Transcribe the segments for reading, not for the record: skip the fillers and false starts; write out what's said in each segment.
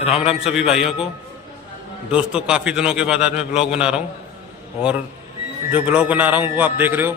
राम राम सभी भाइयों को। दोस्तों, काफ़ी दिनों के बाद आज मैं ब्लॉग बना रहा हूँ और जो ब्लॉग बना रहा हूँ वो आप देख रहे हो।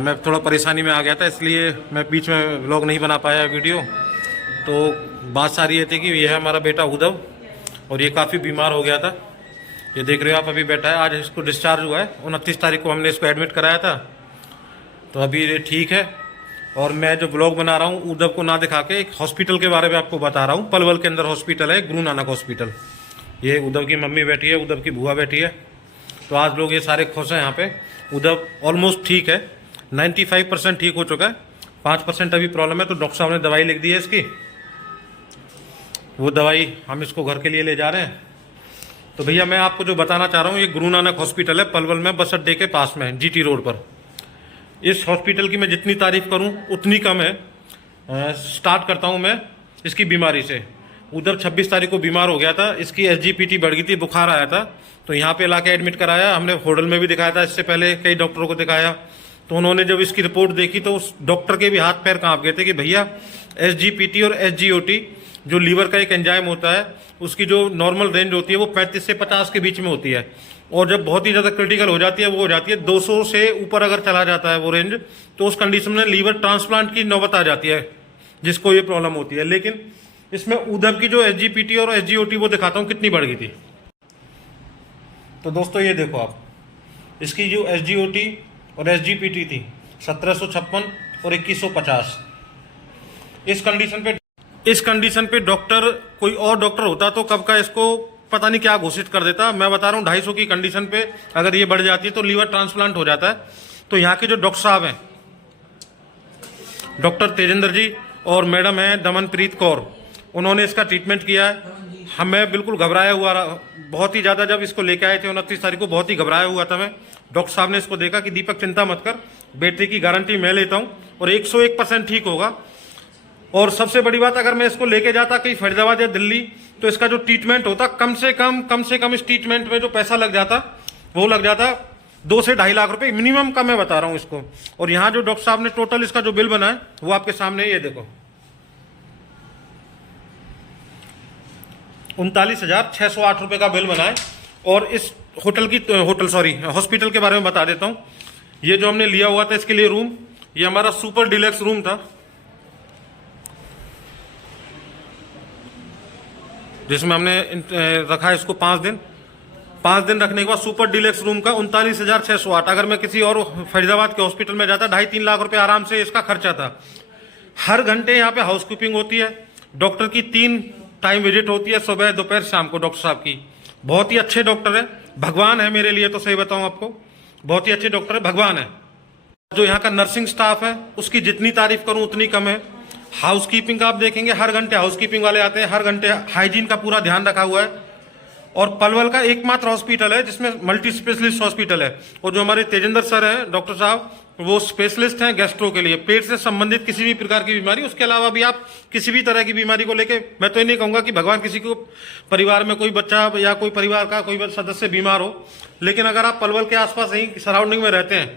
मैं थोड़ा परेशानी में आ गया था, इसलिए मैं बीच में ब्लॉग नहीं बना पाया वीडियो। तो बात सारी ये थी कि यह है हमारा बेटा उद्धव और ये काफ़ी बीमार हो गया था। ये देख रहे हो आप, अभी बैठा है। आज इसको डिस्चार्ज हुआ है, 29 तारीख को हमने इसको एडमिट कराया था। तो अभी ये ठीक है। और मैं जो ब्लॉग बना रहा हूँ उद्धव को ना दिखा के एक हॉस्पिटल के बारे में आपको बता रहा हूँ। पलवल के अंदर हॉस्पिटल है, गुरु नानक हॉस्पिटल। ये उद्धव की मम्मी बैठी है, उद्धव की बुआ बैठी है। तो आज लोग ये सारे खुश हैं यहाँ पे। उद्धव ऑलमोस्ट ठीक है, 95% ठीक हो चुका है। 5% अभी प्रॉब्लम है। तो डॉक्टर साहब ने दवाई लिख दी है इसकी, वो दवाई हम इसको घर के लिए ले जा रहे हैं। तो भैया मैं आपको जो बताना चाह रहा हूँ, ये गुरु नानक हॉस्पिटल है पलवल में, बस अड्डे के पास में, जीटी रोड पर। इस हॉस्पिटल की मैं जितनी तारीफ करूं उतनी कम है। स्टार्ट करता हूं मैं इसकी बीमारी से। उधर 26 तारीख को बीमार हो गया था, इसकी SGPT बढ़ गई थी, बुखार आया था। तो यहाँ पे लाके एडमिट कराया हमने। होटल में भी दिखाया था, इससे पहले कई डॉक्टरों को दिखाया। तो उन्होंने जब इसकी रिपोर्ट देखी तो उस डॉक्टर के भी हाथ पैर कांप गए थे कि भैया SGPT और SGOT जो लीवर का एक एंजाइम होता है, उसकी जो नॉर्मल रेंज होती है वो 35 से 50 के बीच में होती है। और जब बहुत ही ज़्यादा क्रिटिकल हो जाती है, वो हो जाती है 200 से ऊपर अगर चला जाता है वो रेंज, तो उस कंडीशन में लीवर ट्रांसप्लांट की नौबत आ जाती है, जिसको ये प्रॉब्लम होती है। लेकिन इसमें उद्धव की जो SGPT और SGOT वो दिखाता हूँ कितनी बढ़ गई थी। तो दोस्तों ये देखो आप, इसकी जो SGOT और SGPT थी 1756 और 2150। इस कंडीशन पे डॉक्टर, कोई और डॉक्टर होता तो कब का इसको पता नहीं क्या घोषित कर देता। मैं बता रहा हूँ 250 की कंडीशन पे अगर ये बढ़ जाती है तो लीवर ट्रांसप्लांट हो जाता है। तो यहाँ के जो डॉक्टर साहब हैं, डॉक्टर तेजेंद्र जी और मैडम हैं दमनप्रीत कौर, उन्होंने इसका ट्रीटमेंट किया है। हमें बिल्कुल घबराया हुआ बहुत ही ज़्यादा, जब इसको लेके आए थे 29 तारीख को, बहुत ही घबराया हुआ था मैं। डॉक्टर साहब ने इसको देखा कि दीपक चिंता मत कर, बेटे की गारंटी मैं लेता हूँ और 101% ठीक होगा। और सबसे बड़ी बात, अगर मैं इसको लेके जाता कहीं फरीदाबाद या दिल्ली, तो इसका जो ट्रीटमेंट होता कम से कम इस ट्रीटमेंट में जो पैसा लग जाता वो लग जाता 2 से 2.5 लाख रुपए मिनिमम का, मैं बता रहा हूं इसको। और यहाँ जो डॉक्टर साहब ने टोटल इसका जो बिल बनाया वो आपके सामने, ये देखो 39,608 रुपए का बिल बनाए। और इस हॉस्पिटल के बारे में बता देता हूँ। ये जो हमने लिया हुआ था इसके लिए रूम, ये हमारा सुपर डिलक्स रूम था, जिसमें हमने रखा है इसको 5 दिन। 5 दिन रखने के बाद सुपर डिलक्स रूम का 39,608। अगर मैं किसी और फरीदाबाद के हॉस्पिटल में जाता 2.5-3 लाख रुपए आराम से इसका खर्चा था। हर घंटे यहाँ पे हाउसकीपिंग होती है, डॉक्टर की 3 टाइम विजिट होती है, सुबह दोपहर शाम को। डॉक्टर साहब की बहुत ही अच्छे डॉक्टर है, भगवान है मेरे लिए। तो सही बताऊं आपको, बहुत ही अच्छे डॉक्टर है, भगवान है। जो यहाँ का नर्सिंग स्टाफ है उसकी जितनी तारीफ करूं उतनी कम है। हाउसकीपिंग का आप देखेंगे, हर घंटे हाउसकीपिंग वाले आते हैं, हर घंटे हाइजीन का पूरा ध्यान रखा हुआ है। और पलवल का एकमात्र हॉस्पिटल है जिसमें मल्टी स्पेशलिस्ट हॉस्पिटल है। और जो हमारे तेजेंद्र सर हैं डॉक्टर साहब, वो स्पेशलिस्ट हैं गैस्ट्रो के लिए, पेट से संबंधित किसी भी प्रकार की बीमारी। उसके अलावा भी आप किसी भी तरह की बीमारी को लेके, मैं तो ये नहीं कहूंगा कि भगवान किसी को परिवार में कोई बच्चा या कोई परिवार का कोई सदस्य बीमार हो, लेकिन अगर आप पलवल के आसपास यहीं सराउंडिंग में रहते हैं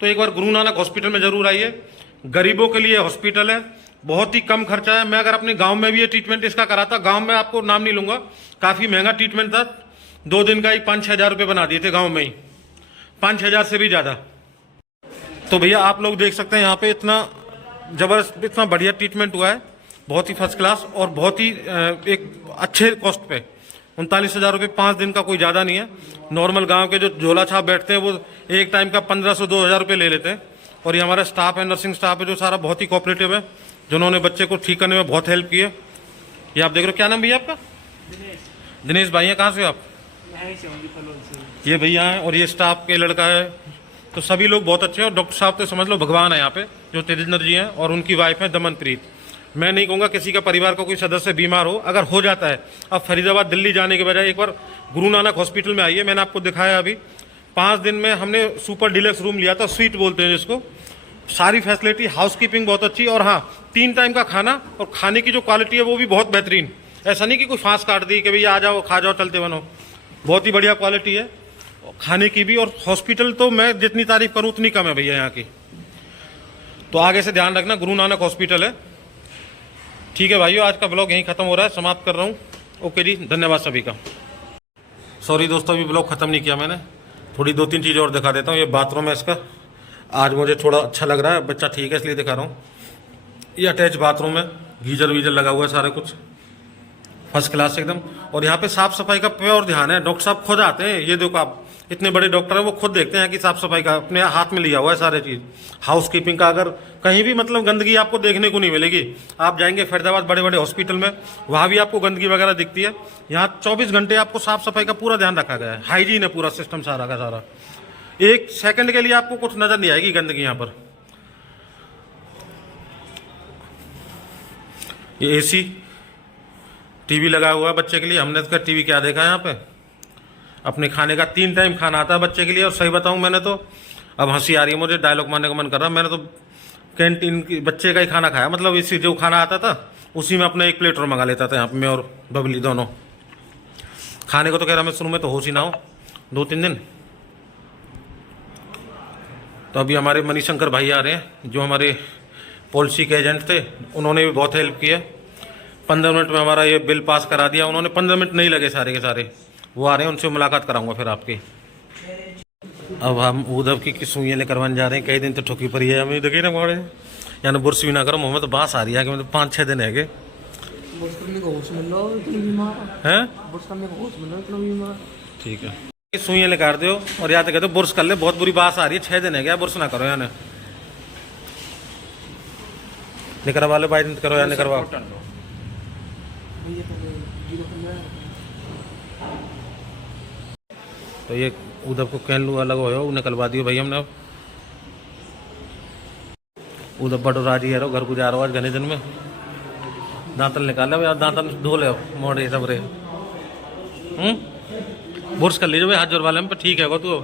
तो एक बार गुरु नानक हॉस्पिटल में जरूर आइए। गरीबों के लिए हॉस्पिटल है, बहुत ही कम खर्चा है। मैं अगर अपने गांव में भी ये ट्रीटमेंट इसका कराता, गांव में आपको नाम नहीं लूंगा, काफी महंगा ट्रीटमेंट था। 2 दिन का ही 5-6 हजार रुपये बना दिए थे गांव में ही, 5-6 हजार से भी ज्यादा। तो भैया आप लोग देख सकते हैं यहाँ पे इतना जबरदस्त, इतना बढ़िया ट्रीटमेंट हुआ है, बहुत ही फर्स्ट क्लास और बहुत ही एक अच्छे कॉस्ट पे। 39,000 रुपये 5 दिन का कोई ज्यादा नहीं है। नॉर्मल गाँव के जो झोला छाप बैठते हैं वो एक टाइम का 1500-2000 रुपये ले लेते हैं। और ये हमारा स्टाफ है, नर्सिंग स्टाफ है, जो सारा बहुत ही कोऑपरेटिव है, जिन्होंने बच्चे को ठीक करने में बहुत हेल्प की है। ये आप देख रहे हो, क्या नाम भैया आपका? दिनेश भाई हैं। कहाँ से आप? ये भैया हैं और ये स्टाफ के लड़का है। तो सभी लोग बहुत अच्छे हैं और डॉक्टर साहब तो समझ लो भगवान है यहाँ पे, जो तेजेंद्र जी हैं, और उनकी वाइफ है दमनप्रीत। मैं नहीं कहूँगा किसी का परिवार का कोई सदस्य बीमार हो, अगर हो जाता है, अब फरीदाबाद दिल्ली जाने के बजाय एक बार गुरु नानक हॉस्पिटल में आइए। मैंने आपको दिखाया अभी 5 दिन में हमने सुपर डिलक्स रूम लिया था, स्वीट बोलते हैं जिसको। सारी फैसिलिटी, हाउसकीपिंग बहुत अच्छी, और हाँ 3 टाइम का खाना, और खाने की जो क्वालिटी है वो भी बहुत बेहतरीन। ऐसा नहीं कि कोई फांस काट दी कि भैया आ जाओ खा जाओ चलते बनो, बहुत ही बढ़िया क्वालिटी है खाने की भी। और हॉस्पिटल तो मैं जितनी तारीफ करूं उतनी कम है भैया यहाँ की। तो आगे से ध्यान रखना, गुरु नानक हॉस्पिटल है। ठीक है भाइयों, आज का ब्लॉग यहीं खत्म हो रहा है, समाप्त कर रहा हूँ। ओके जी, धन्यवाद सभी का। सॉरी दोस्तों, अभी ब्लॉग ख़त्म नहीं किया मैंने, थोड़ी 2-3 चीज़ें और दिखा देता हूँ। ये बाथरूम है इसका, आज मुझे थोड़ा अच्छा लग रहा है, बच्चा ठीक है इसलिए दिखा रहा हूँ। ये अटैच बाथरूम है, गीजर वीजर लगा हुआ है, सारा कुछ फर्स्ट क्लास एकदम। और यहाँ पे साफ सफाई का प्योर ध्यान है, डॉक्टर साहब खुद आते हैं। ये देखो आप, इतने बड़े डॉक्टर हैं, वो खुद देखते हैं कि साफ सफाई का अपने हाथ में लिया हुआ है सारे चीज़। हाउस कीपिंग का अगर कहीं भी मतलब गंदगी आपको देखने को नहीं मिलेगी। आप जाएंगे फरीदाबाद बड़े बड़े हॉस्पिटल में, वहाँ भी आपको गंदगी वगैरह दिखती है। यहाँ 24 घंटे आपको साफ सफाई का पूरा ध्यान रखा गया है, हाइजीन है पूरा सिस्टम सारा का सारा। एक सेकंड के लिए आपको कुछ नजर नहीं आएगी गंदगी यहाँ पर। ये एसी, टीवी लगा हुआ है बच्चे के लिए। हमने इसका टीवी क्या देखा है यहाँ पे, अपने खाने का 3 टाइम खाना आता है बच्चे के लिए। और सही बताऊं, मैंने तो अब हंसी आ रही है मुझे, डायलॉग मारने का मन कर रहा है। मैंने तो कैंटीन की बच्चे का ही खाना खाया, मतलब इसी जो खाना आता था उसी में अपना 1 प्लेट और मंगा लेता था यहाँ पे मैं और बबली दोनों। खाने को तो कह रहा मैं शुरू में तो होश ही ना हो 2-3 दिन। तो अभी हमारे मनीशंकर भाई आ रहे हैं, जो हमारे पॉलिसी के एजेंट थे, उन्होंने भी बहुत हेल्प की है। 15 मिनट में हमारा ये बिल पास करा दिया उन्होंने, 15 मिनट नहीं लगे सारे के सारे। वो आ रहे हैं, उनसे मुलाकात कराऊंगा फिर आपकी। अब हम उधर की सुइयाँ लेकर करवाने जा रहे हैं, कई दिन तो ठोकी पड़ी है हमें, देखिए ना मोड़े यानी बुर्स भी ना करो, मुँह में तो बांस आ रही है कि मतलब 5-6 दिन है ठीक है। सुइयाँ लेकर दो और या तो कहते बुर्स कर ले, बहुत बुरी बात आ रही है, 6 दिन है क्या, बुर्स ना करो यानी। निकलवा लो भाई, करो या निकलवा। तो ये उधर को कैन लू अलग हो निकलवा दियो भाई हमने। अब उधर बड़ो राजी है घर को जा रहा आज घने दिन में। दांतन निकाल यार, दांतन धो ले मोड़े सब रे। बुर्स कर लीजिए भाई हाथ जोड़ वाले में, ठीक है वो तो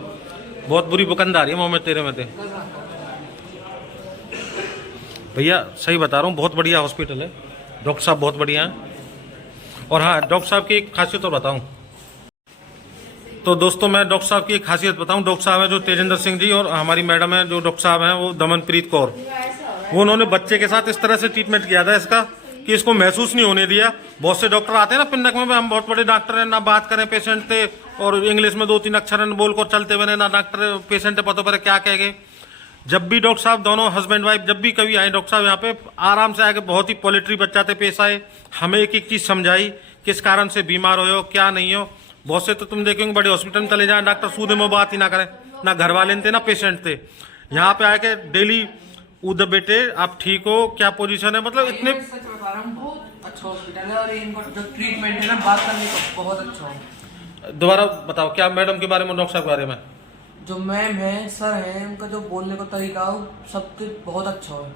बहुत बुरी बुकंद आ रही है मुँह में तेरे में। भैया सही बता रहा हूँ, बहुत बढ़िया हॉस्पिटल है, डॉक्टर साहब बहुत बढ़िया हैं। और हाँ, डॉक्टर साहब की एक खासियत तो बताऊँ तो दोस्तों, मैं डॉक्टर साहब की एक खासियत बताऊँ। डॉक्टर साहब है जो तेजेंद्र सिंह जी, और हमारी मैडम है जो डॉक्टर साहब हैं वो दमनप्रीत कौर, वो उन्होंने बच्चे के साथ इस तरह से ट्रीटमेंट किया था इसका कि इसको महसूस नहीं होने दिया। बहुत से डॉक्टर आते हैं ना पिंडक में, हम बहुत बड़े डॉक्टर हैं, ना बात करें पेशेंट से और इंग्लिश में 2-3 अक्षर बोल कर चलते हुए, ना डॉक्टर पेशेंट पता पर क्या कहेंगे। जब भी डॉक्टर साहब दोनों हस्बैंड वाइफ जब भी कभी आए, डॉक्टर साहब यहाँ पे आराम से आके बहुत ही पोलिट्री बच्चा थे पेश आए, हमें एक एक चीज समझाई, किस कारण से बीमार हो क्या नहीं हो। बहुत से तो तुम देखेंगे बड़े हॉस्पिटल में चले जाए, डॉक्टर सूदे में बात ही ना करें, ना घर वाले थे ना पेशेंट थे। यहाँ पे आके डेली उधर बेटे आप ठीक हो, क्या पोजीशन है, मतलब इतने सच बता रहा हूँ, बहुत अच्छा हॉस्पिटल है और इनका जो ट्रीटमेंट है ना, बात करने का बहुत अच्छा है। दोबारा बताओ क्या मैडम के बारे में, डॉक्टर साहब के बारे में। जो मैम है, सर है, उनका जो बोलने का तरीका हो सब कुछ बहुत अच्छा है।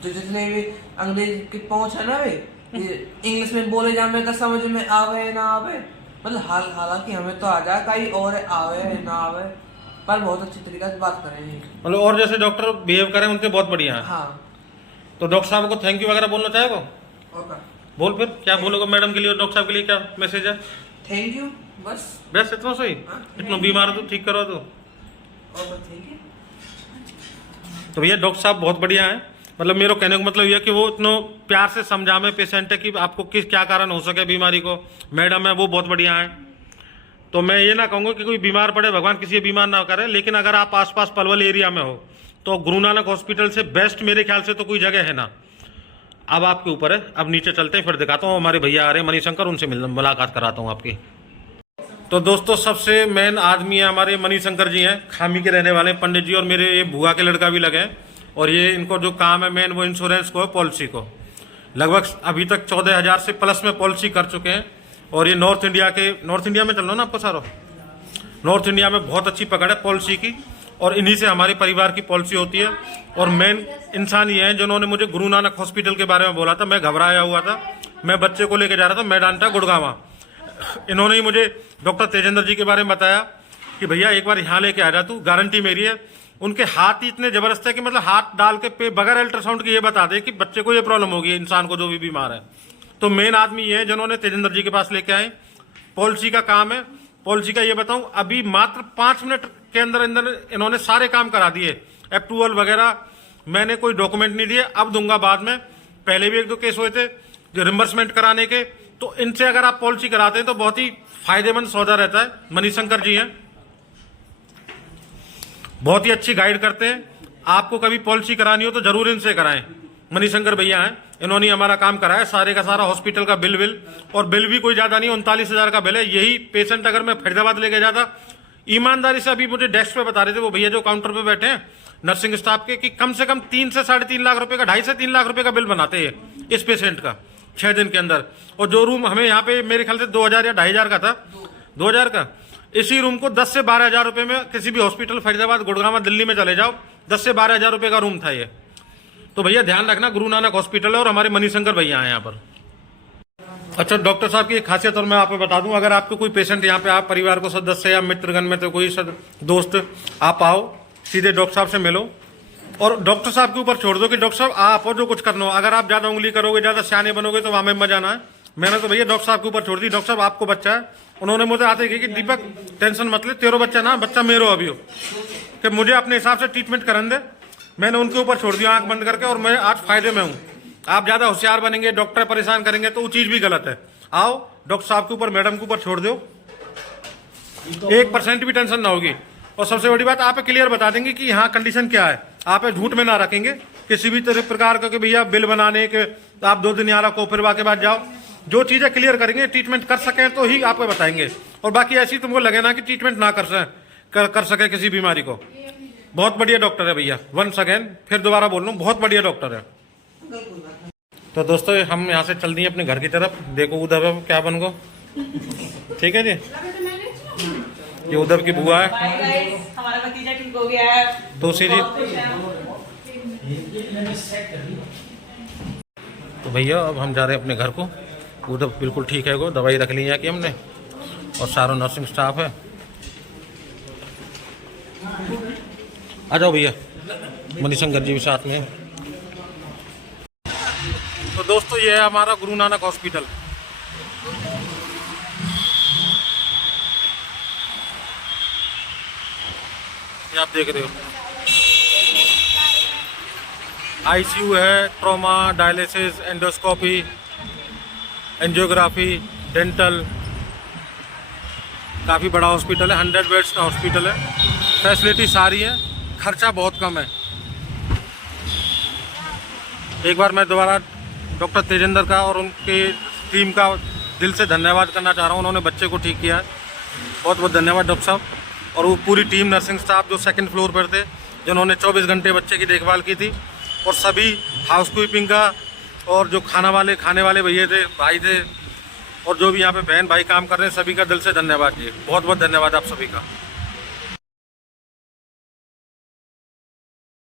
जो जितने भी अंग्रेज की पहुंच है ना वे, इंग्लिश में बोले जाने का समझ में आवे ना आवे, मतलब हालांकि हमें तो आ जाए कहीं और आवे ना आवे, पर बहुत अच्छी तरीके से बात करें। मतलब और जैसे डॉक्टर बिहेव करें उनके बहुत बढ़िया है। हाँ, तो डॉक्टर साहब को थैंक यू वगैरह बोलना चाहेगा? और बोल फिर क्या बोलोगे मैडम के लिए और डॉक्टर साहब के लिए, क्या मैसेज है? थैंक यू, बस इतना सही। इतना बीमार हो तो ठीक करो तो। Thank you. तो भैया डॉक्टर साहब बहुत बढ़िया है, मतलब मेरे कहने का मतलब यह कि वो इतना प्यार से समझा में पेशेंट है कि आपको किस क्या कारण हो सके बीमारी को। मैडम है वो बहुत बढ़िया है। तो मैं ये ना कहूँगा कि कोई बीमार पड़े, भगवान किसी बीमार ना करे, लेकिन अगर आप आसपास पलवल एरिया में हो तो गुरु नानक हॉस्पिटल से बेस्ट मेरे ख्याल से तो कोई जगह है ना। अब आपके ऊपर है, अब नीचे चलते हैं फिर दिखाता हूँ। हमारे भैया आ रहे हैं मनीशंकर, उनसे मुलाकात कराता हूँ आपकी। तो दोस्तों सबसे मेन आदमी है हमारे मनीशंकर जी हैं, खामी के रहने वाले पंडित जी, और मेरे ये बुआ के लड़का भी लगे हैं। और ये इनको जो काम है मेन वो इंश्योरेंस को है, पॉलिसी को। लगभग अभी तक 14,000 से प्लस में पॉलिसी कर चुके हैं। और ये नॉर्थ इंडिया में चल लो ना आपको सारो, नॉर्थ इंडिया में बहुत अच्छी पकड़ है पॉलिसी की, और इन्हीं से हमारे परिवार की पॉलिसी होती है। और मेन इंसान ये हैं जिन्होंने मुझे गुरु नानक हॉस्पिटल के बारे में बोला था। मैं घबराया हुआ था, मैं बच्चे को लेकर जा रहा था मैदान गुड़गांव। इन्होंने ही मुझे डॉक्टर तेजेंद्र जी के बारे में बताया कि भैया एक बार यहाँ लेके आ जा तू, गारंटी मेरी है। उनके हाथ ही इतने जबरदस्त है कि मतलब हाथ डाल के बगैर अल्ट्रासाउंड के ये बता दे कि बच्चे को ये प्रॉब्लम होगी, इंसान को जो भी बीमार है। तो मेन आदमी ये है जिन्होंने तेजेंद्र जी के पास लेके आए। पॉलिसी का काम है, पॉलिसी का ये बताऊं, अभी मात्र 5 मिनट के अंदर इन्होंने सारे काम करा दिए। अप्रूवल वगैरह मैंने कोई डॉक्यूमेंट नहीं दिए, अब दूंगा बाद में। पहले भी 1-2 केस हुए थे जो रिम्बर्समेंट कराने के, तो इनसे अगर आप पॉलिसी कराते हैं तो बहुत ही फायदेमंद सौदा रहता है। मणिशंकर जी हैं, बहुत ही अच्छी गाइड करते हैं। आपको कभी पॉलिसी करानी हो तो जरूर इनसे कराएं। मणिशंकर भैया हैं, इन्होंने हमारा काम कराया, सारे का सारा हॉस्पिटल का बिल और बिल भी कोई ज्यादा नहीं, 39,000 का बिल है। यही पेशेंट अगर मैं फरीदाबाद लेके जाता, ईमानदारी से अभी मुझे डेस्क पे बता रहे थे वो भैया जो काउंटर पे बैठे हैं नर्सिंग स्टाफ के, कि कम से कम 3 से 3.5 लाख रुपए का, 2.5 से 3 लाख रुपए का बिल बनाते हैं इस पेशेंट का 6 दिन के अंदर। और जो रूम हमें यहाँ पे मेरे ख्याल से 2,000 या 2,500 का था, 2,000 का, इसी रूम को 10 से 12,000 रुपए में किसी भी हॉस्पिटल फरीदाबाद, गुड़गांव, दिल्ली में चले जाओ, 10 से 12,000 रुपए का रूम था ये। तो भैया ध्यान रखना, गुरु नानक हॉस्पिटल है और हमारे मणिशंकर भैया हैं यहाँ पर। अच्छा, डॉक्टर साहब की एक खासियत और मैं आपको बता दूं, अगर आपको कोई पेशेंट यहाँ पे, आप परिवार को सदस्य या मित्रगण में तो कोई दोस्त, आप आओ सीधे डॉक्टर साहब से मिलो और डॉक्टर साहब के ऊपर छोड़ दो कि डॉक्टर साहब आप जो कुछ करना हो। अगर आप ज्यादा उंगली करोगे, ज्यादा सियाने बनोगे तो वहां में मजा आना है। मैंने तो भैया डॉक्टर साहब के ऊपर छोड़ दी। डॉक्टर साहब आपको बच्चा है, उन्होंने मुझे आते कि दीपक टेंशन मत ले, तेरो बच्चा ना, बच्चा मेरो अभी हो, कि मुझे अपने हिसाब से ट्रीटमेंट करन दे। मैंने उनके ऊपर छोड़ दिया आंख बंद करके और मैं आज फायदे में हूँ। आप ज्यादा होशियार बनेंगे, डॉक्टर परेशान करेंगे तो वो चीज भी गलत है। आओ डॉक्टर साहब के ऊपर, मैडम के ऊपर छोड़ दो, 1% भी टेंशन ना होगी। और सबसे बड़ी बात, आप क्लियर बता देंगे कि यहाँ कंडीशन क्या है, आप झूठ में ना रखेंगे किसी भी तरह प्रकार का कि भैया बिल बनाने के आप 2 दिन यहाँ रखो फिर के बाद जाओ। जो चीजें क्लियर करेंगे, ट्रीटमेंट कर सकें तो ही आपको बताएंगे। और बाकी ऐसी तुमको लगे ना कि ट्रीटमेंट ना कर सके किसी बीमारी को। बहुत बढ़िया डॉक्टर है भैया, वंस अगेन फिर दोबारा बोल रहा हूँ, बहुत बढ़िया डॉक्टर है। तो दोस्तों हम यहाँ से चल दिए अपने घर की तरफ। देखो उधर क्या बन गो, ठीक है जी, ये उधर की बुआ है, हमारा भतीजा ठीक हो गया है, तुलसी जी। तो भैया अब हम जा रहे हैं अपने घर को। उधर बिल्कुल ठीक है, वो दवाई रख ली है कि हमने, और सारा नर्सिंग स्टाफ है। आ जाओ भैया, मणिशंकर जी भी साथ में। तो दोस्तों ये है हमारा गुरु नानक हॉस्पिटल। ये आप देख रहे हो, आईसीयू है, trauma, dialysis, endoscopy, angiography, dental, काफ़ी बड़ा हॉस्पिटल है, 100 बेड्स का हॉस्पिटल है। फैसिलिटी सारी है, खर्चा बहुत कम है। एक बार मैं दोबारा डॉक्टर तेजेंद्र का और उनके टीम का दिल से धन्यवाद करना चाह रहा हूँ। उन्होंने बच्चे को ठीक किया है, बहुत बहुत धन्यवाद डॉक्टर साहब। और वो पूरी टीम नर्सिंग स्टाफ जो 2nd फ्लोर पर थे, जिन्होंने 24 घंटे बच्चे की देखभाल की थी, और सभी हाउसकीपिंग का, और जो खाने वाले भैया थे, भाई थे, और जो भी यहाँ पे बहन भाई काम कर रहे हैं, सभी का दिल से धन्यवाद जी, बहुत बहुत धन्यवाद आप सभी का।